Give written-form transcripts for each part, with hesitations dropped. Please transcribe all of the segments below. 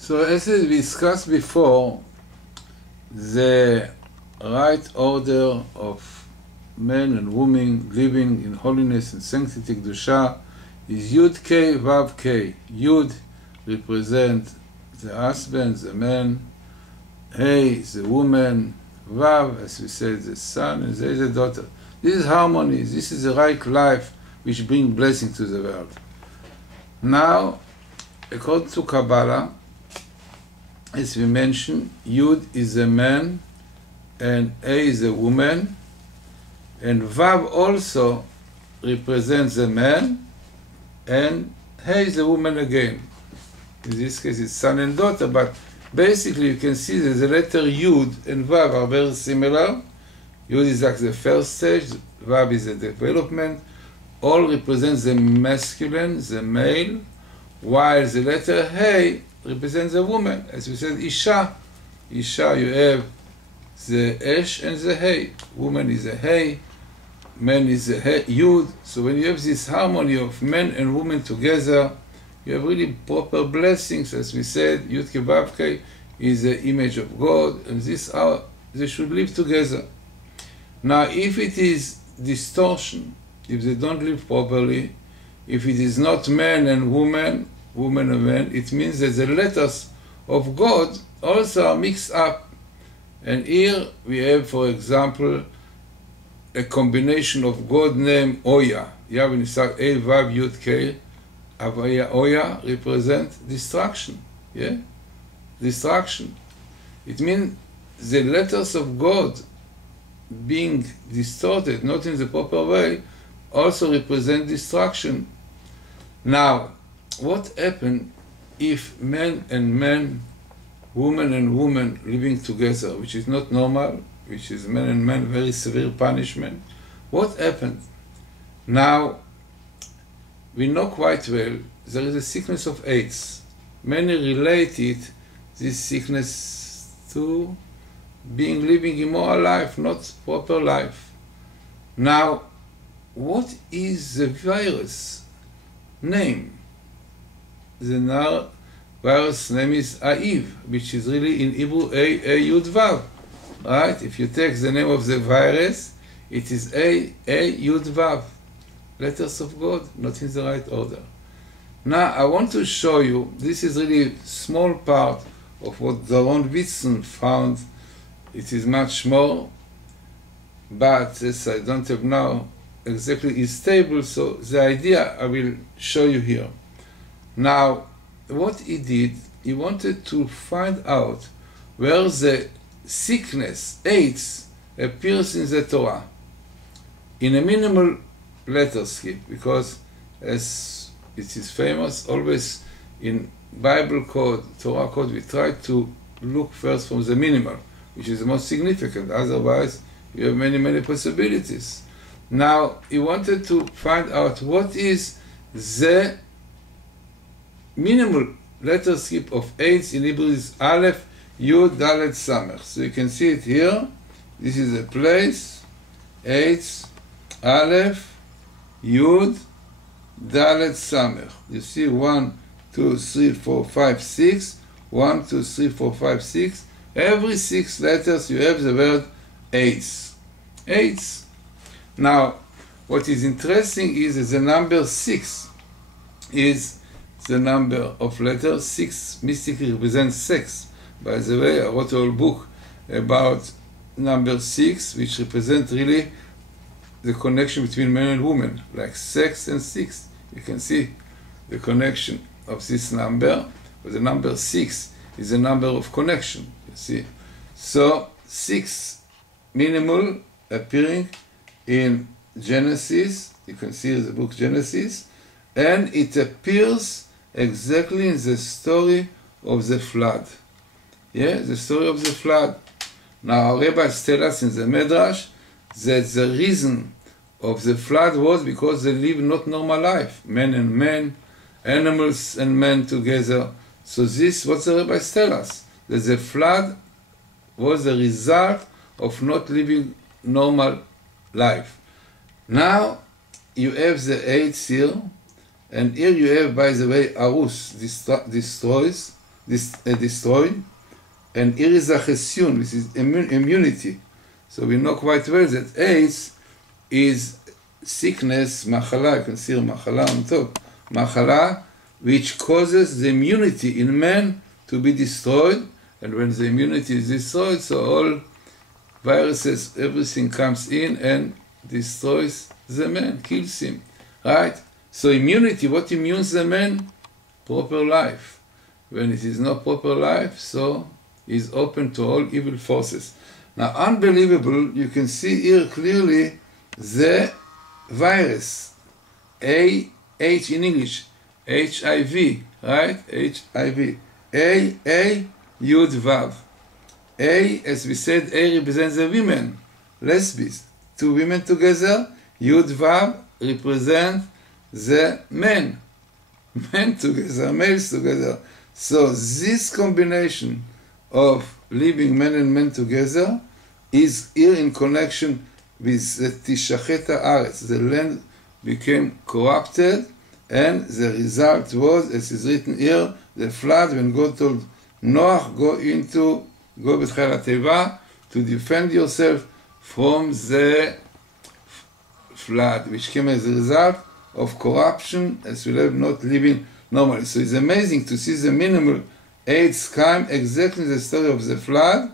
So as we discussed before, the right order of men and women living in holiness and sanctity Kedusha is Yud K Vav K. Yud represents the husband, the man. Hey is the woman. Vav, as we said, the son, and there is the daughter. This is harmony. This is the right life which brings blessing to the world. Now, according to Kabbalah, as we mentioned, Yud is a man and A is a woman, and Vav also represents the man and He is a woman again. In this case it's son and daughter, but basically you can see that the letter Yud and Vav are very similar. Yud is like the first stage, Vav is the development. All represents the masculine, the male, while the letter He represents the woman. As we said, Isha. Isha, you have the Esh and the He. Woman is a He, man is a He, Yud. So when you have this harmony of men and women together, you have really proper blessings. As we said, Yud Ke Vav Ke is the image of God, and they should live together. Now, if it is distortion, if they don't live properly, if it is not man and woman, woman and man, it means that the letters of God also are mixed up. And here we have, for example, a combination of God name Oya. Yeah, when you start A, Vav, Yud, K, Avaya, Oya represent destruction. Yeah? Destruction. It means the letters of God being distorted, not in the proper way, also represent destruction. Now, what happens if man and man, woman and woman living together, which is not normal, which is man and man, very severe punishment? What happens? Now, we know quite well there is a sickness of AIDS. Many relate it, this sickness, to living immoral life, not proper life. Now, what is the virus name? The virus name is Aiv, which is really in Hebrew A Yud Vav. Right? If you take the name of the virus, it is A Yud Vav. Letters of God, not in the right order. Now, I want to show you, this is really a small part of what Doron Whitson found. It is much more, but as I don't have now exactly is stable, so the idea I will show you here. Now, what he did, he wanted to find out where the sickness, AIDS, appears in the Torah, in a minimal letter skip, because as it is famous, always in Bible code, Torah code, we try to look first from the minimal, which is the most significant, otherwise you have many possibilities. Now, he wanted to find out what is the minimal letter skip of AIDS in Hebrew is Aleph, Yud, Dalet, Samech. So you can see it here. This is a place, AIDS, Aleph, Yud, Dalet, Samech. You see 1, 2, 3, 4, 5, 6. 1, 2, 3, 4, 5, 6. Every 6 letters you have the word AIDS. AIDS. Now, what is interesting is that the number 6 is the number of letters. 6 mystically represents sex. By the way, I wrote a whole book about number 6, which represents really the connection between man and woman, like sex and 6. You can see the connection of this number, but the number 6 is a number of connection, you see. So 6 minimal appearing in Genesis, you can see the book Genesis, and it appears exactly in the story of the flood. Yeah, the story of the flood. Now our rabbis tell us in the Midrash that the reason of the flood was because they live not normal life, men and men, animals and men together. So this, what the rabbis tell us, that the flood was the result of not living normal life. Now you have the AIDS here, and here you have, by the way, Arus destroys, destroyed. And here is a chesion, which is immunity. So we know quite well that AIDS is sickness, machala, you can see machala on top, machala, which causes the immunity in man to be destroyed. And when the immunity is destroyed, so all viruses, everything comes in and destroys the man, kills him, right? So immunity, what immunes the man? Proper life. When it is not proper life, so is open to all evil forces. Now, unbelievable, you can see here clearly the virus, H in English, HIV, right? HIV, A, Yud, Vav. A, as we said, A represents the women, lesbians. Two women together, Yud, Vav represent the men. Men together, males together. So this combination of living men and men together is here in connection with the Tishachet Haaretz. The land became corrupted, and the result was, as is written here, the flood, when God told Noah, go b'tchil hateva, to defend yourself from the flood, which came as a result of corruption, as we have not living normally. So it's amazing to see the minimal AIDS came exactly the story of the flood,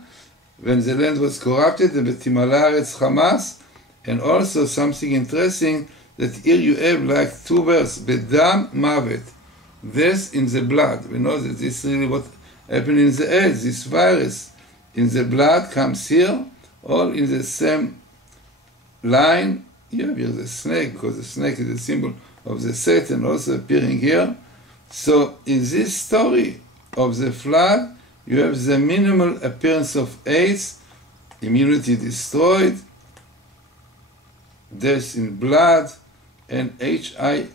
when the land was corrupted, the Betimala Haaretz Hamas, and also something interesting, that here you have like two words, Bedam Mavet, death in the blood. We know that this is really what happened in the AIDS, this virus in the blood comes here, all in the same line. Here is the snake, because the snake is a symbol of the Satan also appearing here. So in this story of the flood, you have the minimal appearance of AIDS, immunity destroyed, death in blood, and HIV.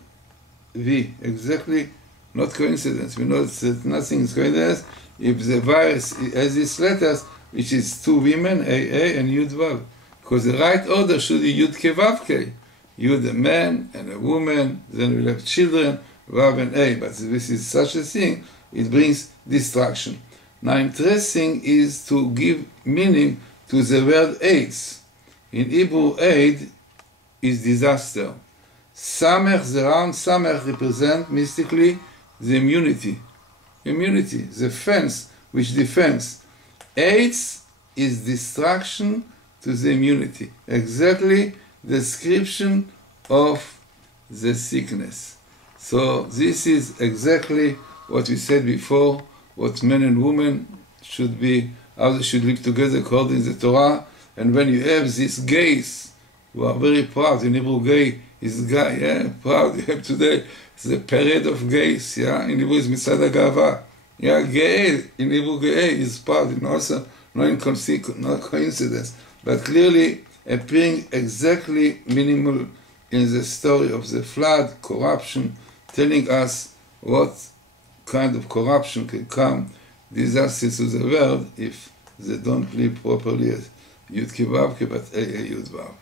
Exactly, not coincidence. We know that nothing is coincidence. If the virus has these letters, which is two women, AA and Yud Vav, because the right order should be Yud Ke Vav Ke. Yud a man and a woman, then we'll have children, Vav and A. But this is such a thing, it brings destruction. Now, interesting is to give meaning to the word AIDS. In Hebrew, aid is disaster. Samech, the round Samech, represent mystically the immunity. Immunity, the fence which defends. AIDS is destruction to the immunity. Exactly the description of the sickness. So this is exactly what we said before, what men and women should be, how they should live together according to the Torah. And when you have these gays, who are very proud, in Hebrew gay is guy, yeah, proud, you have today the parade of gays, yeah, in Hebrew is Mitzad HaGaava, yeah, gay, in Hebrew gay is proud, and also no coincidence, but clearly appearing exactly minimal in the story of the flood, corruption, telling us what kind of corruption can come, disaster to the world, if they don't live properly as Yud Ke Vav Ke, but AA Yud Vav.